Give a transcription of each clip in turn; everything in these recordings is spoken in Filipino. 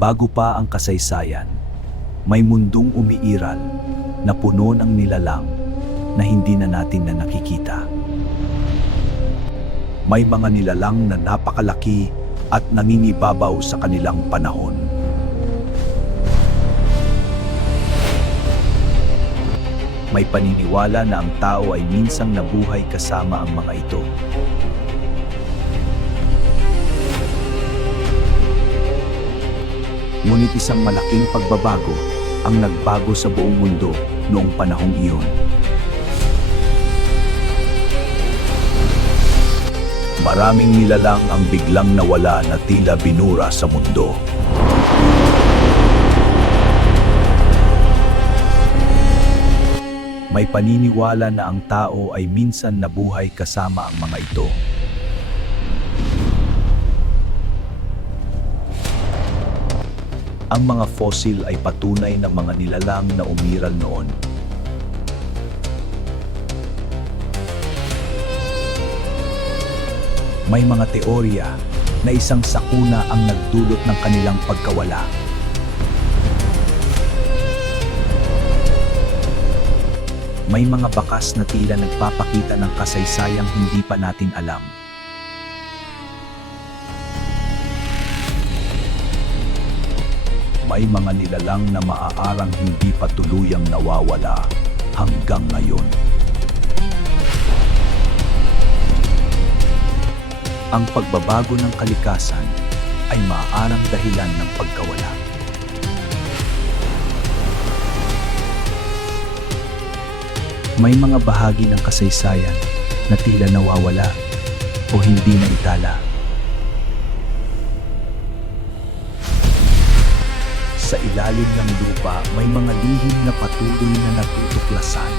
Bago pa ang kasaysayan, may mundong umiiral na puno ng nilalang na hindi na natin na nakikita. May mga nilalang na napakalaki at nangingibabaw sa kanilang panahon. May paniniwala na ang tao ay minsang nabuhay kasama ang mga ito. Ngunit isang malaking pagbabago ang nagbago sa buong mundo noong panahong iyon. Maraming nilalang ang biglang nawala na tila binura sa mundo. May paniniwala na ang tao ay minsan nabuhay kasama ang mga ito. Ang mga fossil ay patunay ng mga nilalang na umiral noon. May mga teorya na isang sakuna ang nagdulot ng kanilang pagkawala. May mga bakas na tila nagpapakita ng kasaysayang hindi pa natin alam. May mga nilalang na maaarang hindi pa tuluyang nawawala hanggang ngayon. Ang pagbabago ng kalikasan ay maarang dahilan ng pagkawala. May mga bahagi ng kasaysayan na tila nawawala o hindi na itala. Sa ilalim ng lupa, may mga lihim na patuloy na natutuklasan.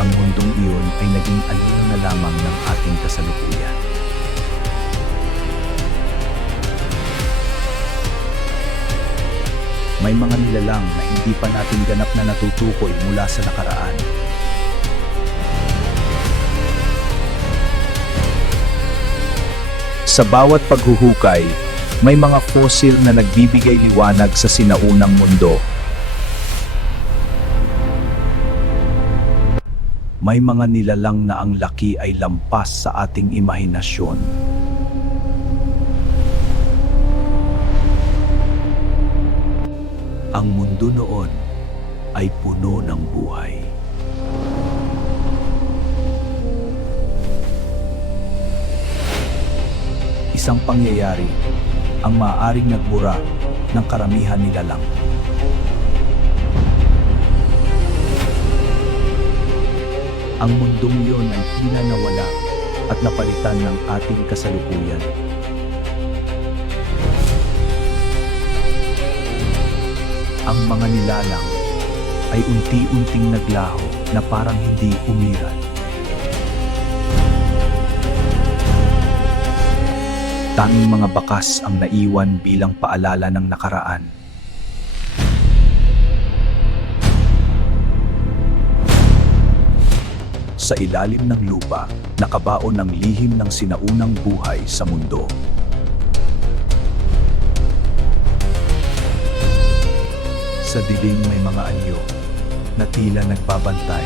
Ang mundong iyon ay naging anino na lamang ng ating kasalukuyan. May mga nilalang na hindi pa natin ganap na natutukoy mula sa nakaraan. Sa bawat paghuhukay, may mga fossil na nagbibigay liwanag sa sinaunang mundo. May mga nilalang na ang laki ay lampas sa ating imahinasyon. Ang mundo noon ay puno ng buhay. Isang pangyayari ang maaaring nagmura ng karamihan nilalang. Ang mundong iyon ay tila nawala at napalitan ng ating kasalukuyan. Ang mga nilalang ay unti-unting naglaho na parang hindi umiral. Tanging mga bakas ang naiwan bilang paalala ng nakaraan. Sa ilalim ng lupa, nakabaon ang lihim ng sinaunang buhay sa mundo. Sa dilim may mga anyo na tila nagbabantay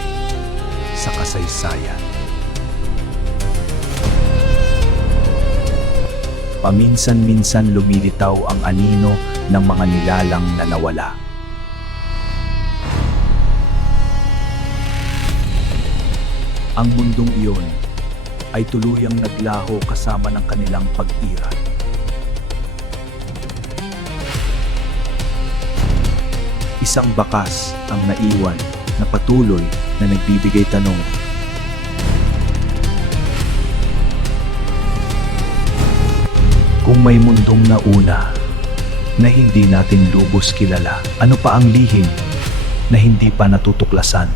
sa kasaysayan. Paminsan-minsan lumilitaw ang anino ng mga nilalang na nawala. Ang mundong iyon ay tuluyang naglaho kasama ng kanilang pag-iral. Isang bakas ang naiwan na patuloy na nagbibigay tanong. Kung may mundong nauna na hindi natin lubos kilala, ano pa ang lihim na hindi pa natutuklasan?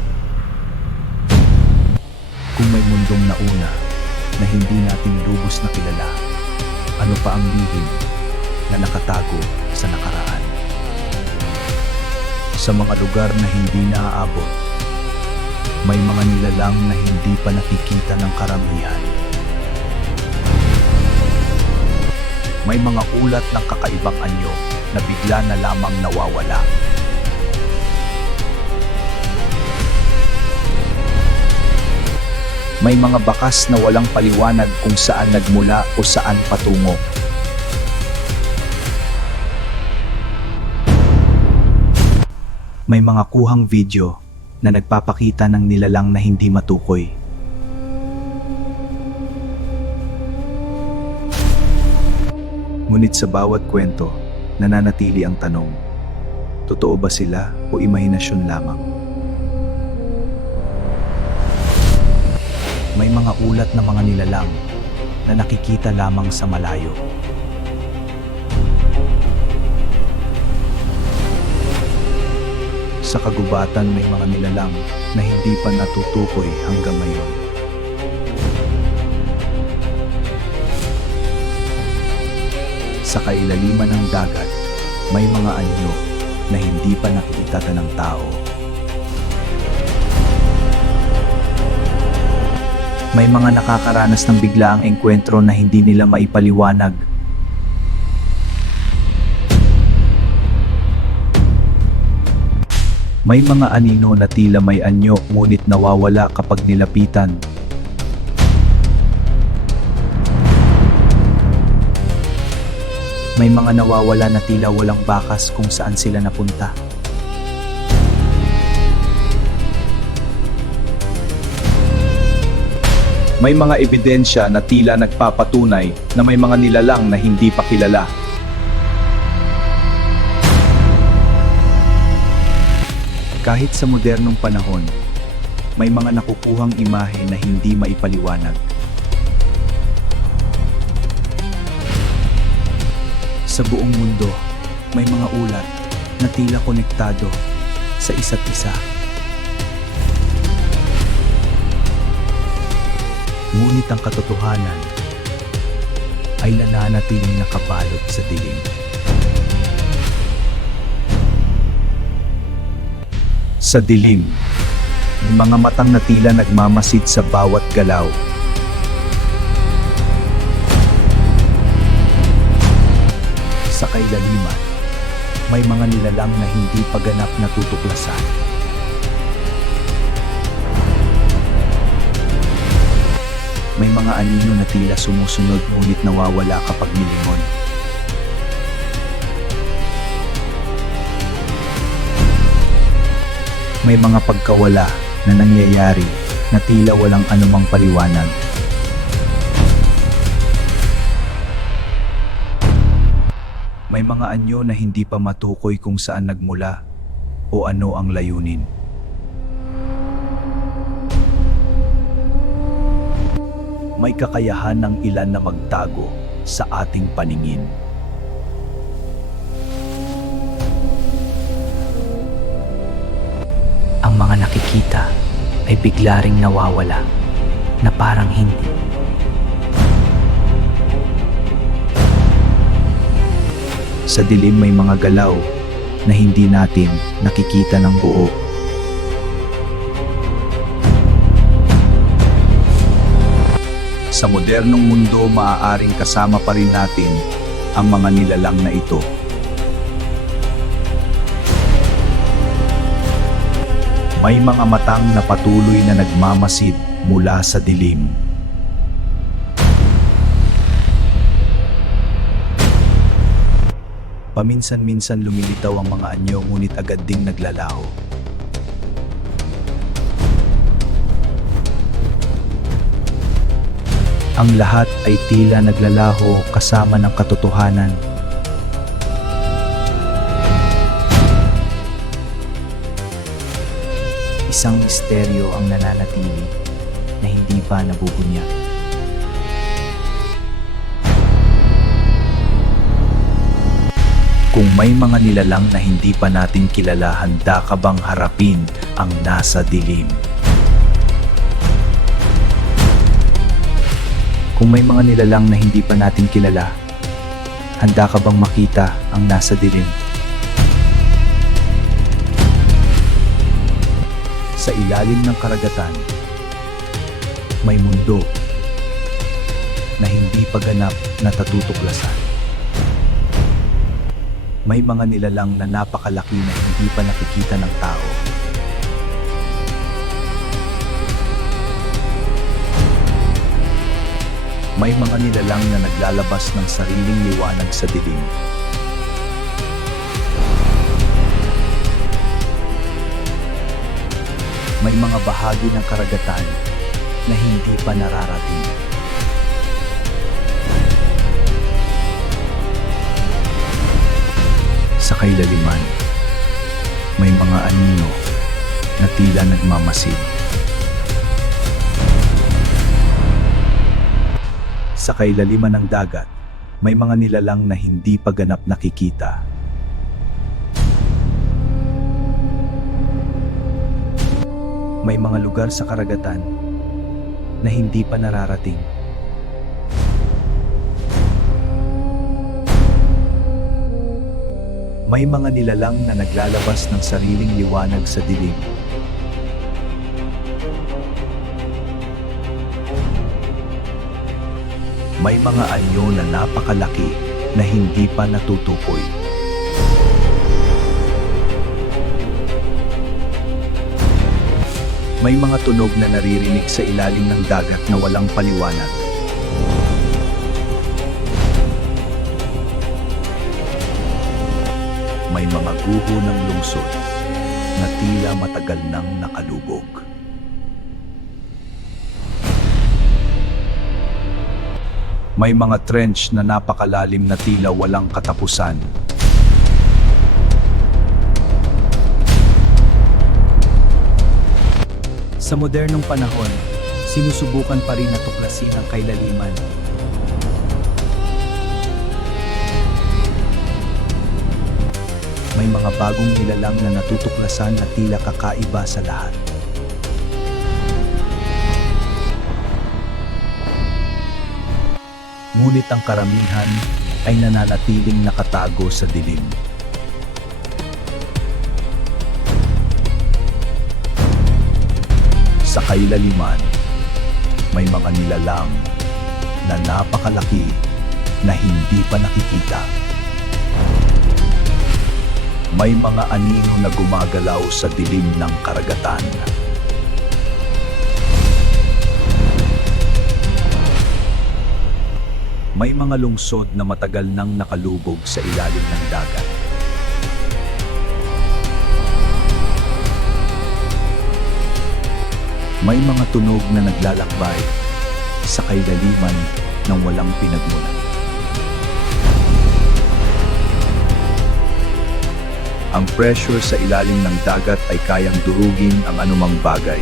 Kung may mundong nauna na hindi natin lubos na kilala, ano pa ang lihim na nakatago sa nakaraan? Sa mga lugar na hindi naaabot, may mga nilalang na hindi pa nakikita ng karamihan. May mga ulat ng kakaibang anyo na bigla na lamang nawawala. May mga bakas na walang paliwanag kung saan nagmula o saan patungo. May mga kuhang video na nagpapakita ng nilalang na hindi matukoy. Ngunit sa bawat kwento, nananatili ang tanong, totoo ba sila o imahinasyon lamang? May mga ulat na mga nilalang na nakikita lamang sa malayo. Sa kagubatan may mga nilalang na hindi pa natutukoy hanggang ngayon. Sa kailaliman ng dagat, may mga anyo na hindi pa nakikita ng tao. May mga nakakaranas ng biglaang engkwentro na hindi nila maipaliwanag. May mga anino na tila may anyo ngunit nawawala kapag nilapitan. May mga nawawala na tila walang bakas kung saan sila napunta. May mga ebidensya na tila nagpapatunay na may mga nilalang na hindi pa kilala. Kahit sa modernong panahon, may mga nakukuhang imahe na hindi maipaliwanag. Sa buong mundo, may mga ulat na tila konektado sa isa't isa. Ngunit ang katotohanan ay nananatiling nakabalot sa dilim. Sa dilim, may mga matang na tila nagmamasid sa bawat galaw. Sa kailaliman, may mga nilalang na hindi pa ganap na tutuklasan. May mga anino na tila sumusunod ngunit nawawala kapag nilingon. May mga pagkawala na nangyayari na tila walang anumang paliwanag. May mga anyo na hindi pa matukoy kung saan nagmula o ano ang layunin. May kakayahan ng ilan na magtago sa ating paningin. Ang mga nakikita ay bigla ring nawawala na parang hindi. Sa dilim may mga galaw na hindi natin nakikita ng buo. Sa modernong mundo, maaaring kasama pa rin natin ang mga nilalang na ito. May mga matang na patuloy na nagmamasid mula sa dilim. Paminsan-minsan lumilitaw ang mga anyo ngunit agad ding naglalaho. Ang lahat ay tila naglalaho kasama ng katotohanan. Isang misteryo ang nananatili na hindi pa nabubunyag. Kung may mga nilalang na hindi pa natin kilala, handa ka bang harapin ang nasa dilim? Kung may mga nilalang na hindi pa natin kilala, handa ka bang makita ang nasa dilim? Sa ilalim ng karagatan, may mundo na hindi pa ganap na natutuklasan. May mga nilalang na napakalaki na hindi pa nakikita ng tao. May mga nilalang na naglalabas ng sariling liwanag sa dilim. May mga bahagi ng karagatan na hindi pa nararating. Sa kailaliman, may mga anino na tila nagmamasid. Sa kailaliman ng dagat, may mga nilalang na hindi pa ganap nakikita. May mga lugar sa karagatan na hindi pa nararating. May mga nilalang na naglalabas ng sariling liwanag sa dilim. May mga anyo na napakalaki na hindi pa natutukoy. May mga tunog na naririnig sa ilalim ng dagat na walang paliwanag. May mga guho ng lungsod na tila matagal nang nakalubog. May mga trench na napakalalim na tila walang katapusan. Sa modernong panahon, sinusubukan pa rin na tuklasin ang kailaliman. May mga bagong nilalang na natutuklasan na tila kakaiba sa lahat. Ngunit ang karamihan ay nananatiling nakatago sa dilim. Sa kailaliman, may mga nilalang na napakalaki na hindi pa nakikita. May mga anino na gumagalaw sa dilim ng karagatan. May mga lungsod na matagal nang nakalubog sa ilalim ng dagat. May mga tunog na naglalakbay sa kailaliman ng walang pinagmulan. Ang pressure sa ilalim ng dagat ay kayang durugin ang anumang bagay.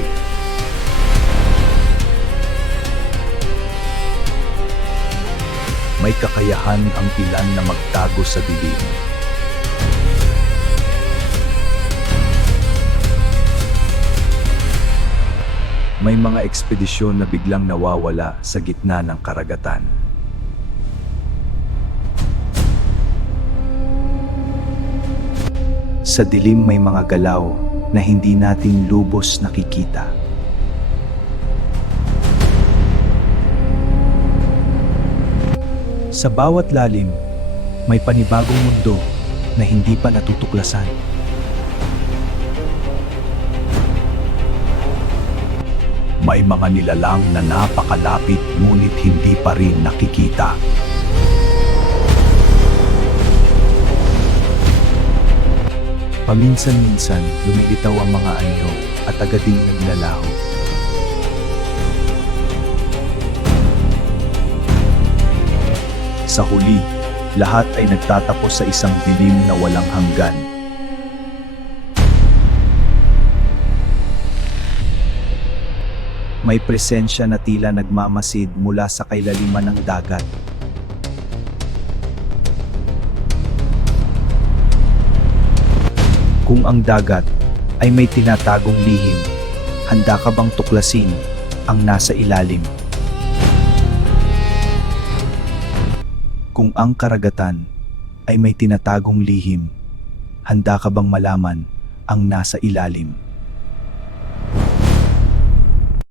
May kakayahan ang ilan na magtago sa dilim. May mga ekspedisyon na biglang nawawala sa gitna ng karagatan. Sa dilim may mga galaw na hindi natin lubos nakikita. Sa bawat lalim, may panibagong mundo na hindi pa natutuklasan. May mga nilalang na napakalapit ngunit hindi pa rin nakikita. Paminsan-minsan, lumilitaw ang mga anyo at agad ding naglalaho. Sa huli, lahat ay nagtatapos sa isang dilim na walang hanggan. May presensya na tila nagmamasid mula sa kailaliman ng dagat. Kung ang dagat ay may tinatagong lihim, handa ka bang tuklasin ang nasa ilalim? Kung ang karagatan ay may tinatagong lihim, handa ka bang malaman ang nasa ilalim?